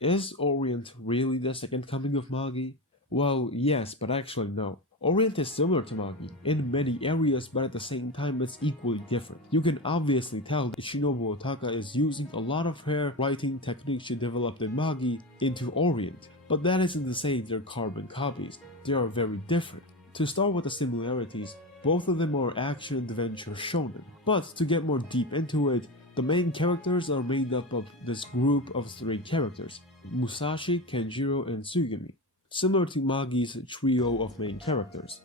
Is Orient really the second coming of Magi? Well, yes, but actually no. Orient is similar to Magi in many areas, but at the same time it's equally different. You can obviously tell that Shinobu Otaka is using a lot of her writing techniques she developed in Magi into Orient, but that isn't to say they're carbon copies. They are very different. To start with the similarities, both of them are action-adventure shonen, but to get more deep into it, the main characters are made up of this group of three characters: Musashi, Kenjiro, and Tsugumi, similar to Magi's trio of main characters.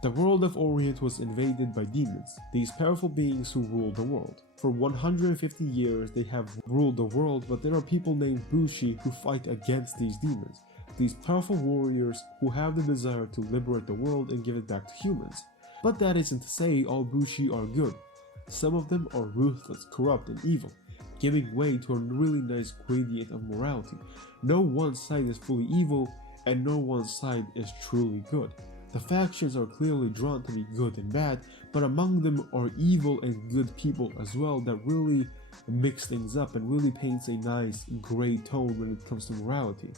The world of Orient was invaded by demons, these powerful beings who rule the world. For 150 years they have ruled the world, but there are people named Bushi who fight against these demons, these powerful warriors who have the desire to liberate the world and give it back to humans. But that isn't to say all Bushi are good. Some of them are ruthless, corrupt, and evil, giving way to a really nice gradient of morality. No one side is fully evil, and no one side is truly good. The factions are clearly drawn to be good and bad, but among them are evil and good people as well that really mix things up and really paints a nice gray tone when it comes to morality.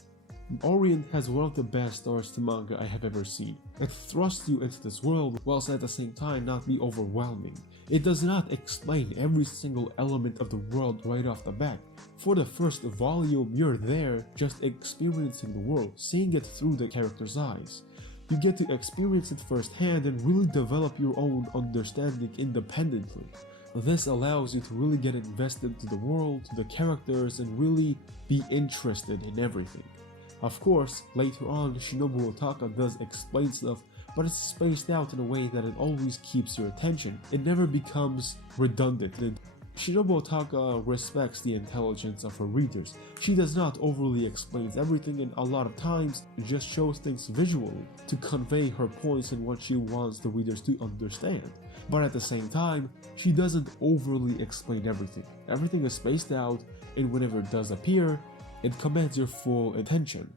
Orient has one of the best starts to manga I have ever seen. It thrusts you into this world whilst at the same time not be overwhelming. It does not explain every single element of the world right off the bat. For the first volume, you're there just experiencing the world, seeing it through the character's eyes. You get to experience it firsthand and really develop your own understanding independently. This allows you to really get invested to the world, to the characters, and really be interested in everything. Of course, later on, Shinobu Otaka does explain stuff, but it's spaced out in a way that it always keeps your attention. It never becomes redundant. Shinobu Otaka respects the intelligence of her readers. She does not overly explain everything, and a lot of times just shows things visually to convey her points and what she wants the readers to understand. But at the same time, she doesn't overly explain everything. Everything is spaced out, and whenever it does appear, it commands your full attention.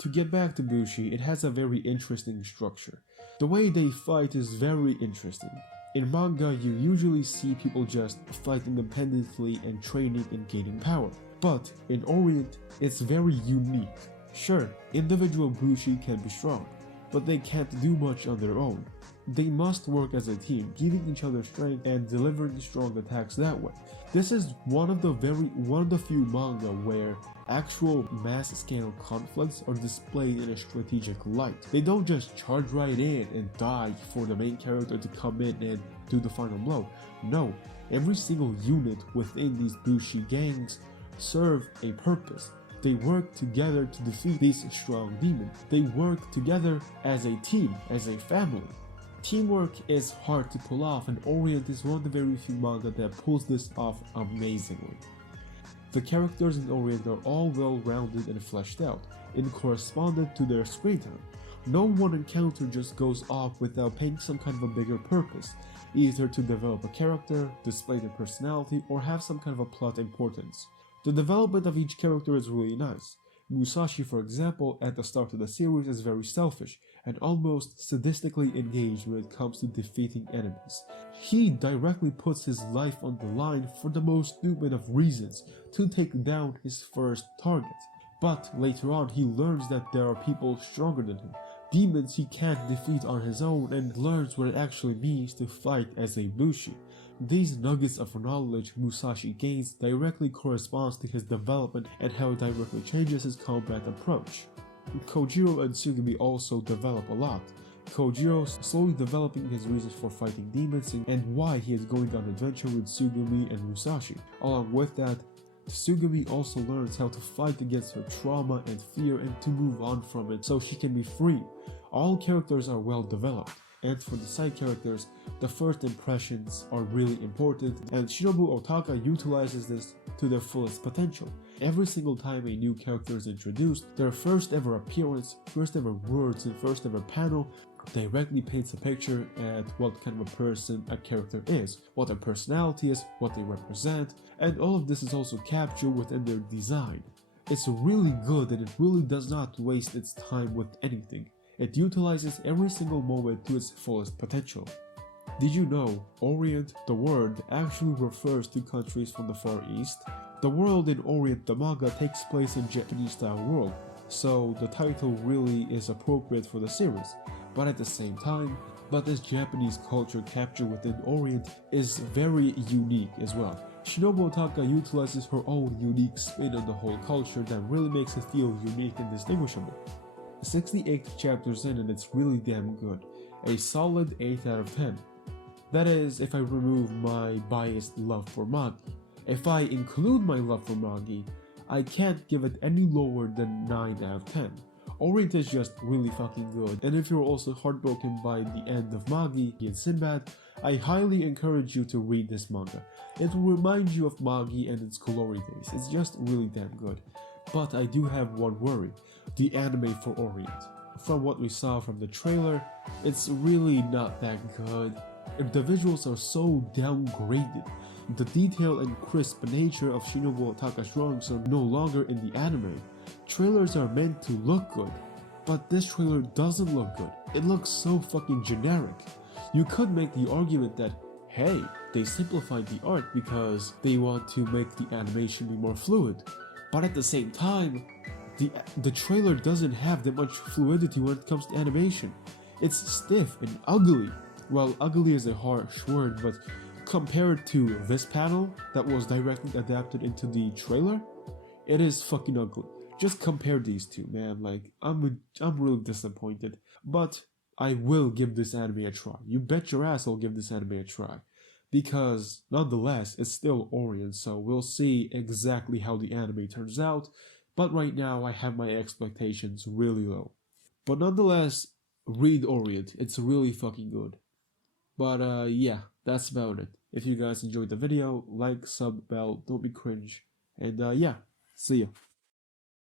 To get back to Bushi, it has a very interesting structure. The way they fight is very interesting. In manga, you usually see people just fight independently and training and gaining power. But in Orient, it's very unique. Sure, individual Bushi can be strong, but they can't do much on their own. They must work as a team, giving each other strength and delivering strong attacks that way. This is one of the few manga where actual mass-scale conflicts are displayed in a strategic light. They don't just charge right in and die for the main character to come in and do the final blow. No, every single unit within these Bushi gangs serve a purpose. They work together to defeat these strong demons. They work together as a team, as a family. Teamwork is hard to pull off, and Orient is one of the very few manga that pulls this off amazingly. The characters in Orient are all well-rounded and fleshed out, and correspondent to their screen time. No one encounter just goes off without paying some kind of a bigger purpose, either to develop a character, display their personality, or have some kind of a plot importance. The development of each character is really nice. Musashi, for example, at the start of the series is very selfish and almost sadistically engaged when it comes to defeating enemies. He directly puts his life on the line for the most stupid of reasons, to take down his first target. But later on he learns that there are people stronger than him, demons he can't defeat on his own, and learns what it actually means to fight as a Bushi. These nuggets of knowledge Musashi gains directly corresponds to his development and how it directly changes his combat approach. Kojiro and Tsugumi also develop a lot. Kojiro slowly developing his reasons for fighting demons and why he is going on adventure with Tsugumi and Musashi. Along with that, Tsugumi also learns how to fight against her trauma and fear and to move on from it so she can be free. All characters are well developed. And for the side characters, the first impressions are really important, and Shinobu Otaka utilizes this to their fullest potential. Every single time a new character is introduced, their first ever appearance, first ever words, and first ever panel directly paints a picture at what kind of a person a character is, what their personality is, what they represent, and all of this is also captured within their design. It's really good, and it really does not waste its time with anything. It utilizes every single moment to its fullest potential. Did you know Orient, the word, actually refers to countries from the Far East? The world in Orient, the manga, takes place in Japanese-style world, so the title really is appropriate for the series. But at the same time, this Japanese culture captured within Orient is very unique as well. Shinobu Otaka utilizes her own unique spin on the whole culture that really makes it feel unique and distinguishable. 68 chapters in and it's really damn good. A solid 8 out of 10. That is, if I remove my biased love for Magi. If I include my love for Magi, I can't give it any lower than 9 out of 10. Orient is just really fucking good, and if you're also heartbroken by the end of Magi and Sinbad, I highly encourage you to read this manga. It will remind you of Magi and its glory days. It's just really damn good. But I do have one worry, the anime for Orient. From what we saw from the trailer, it's really not that good. The visuals are so downgraded. The detail and crisp nature of Shinobu Otaka's drawings are no longer in the anime. Trailers are meant to look good, but this trailer doesn't look good. It looks so fucking generic. You could make the argument that, hey, they simplified the art because they want to make the animation be more fluid. But at the same time, the trailer doesn't have that much fluidity when it comes to animation. It's stiff and ugly. Well, ugly is a harsh word, but compared to this panel that was directly adapted into the trailer, it is fucking ugly. Just compare these two, man. Like, I'm really disappointed. But I will give this anime a try. You bet your ass I'll give this anime a try. Because, nonetheless, it's still Orient, so we'll see exactly how the anime turns out. But right now, I have my expectations really low. But nonetheless, read Orient. It's really fucking good. But yeah, that's about it. If you guys enjoyed the video, like, sub, bell, don't be cringe. And yeah, see ya.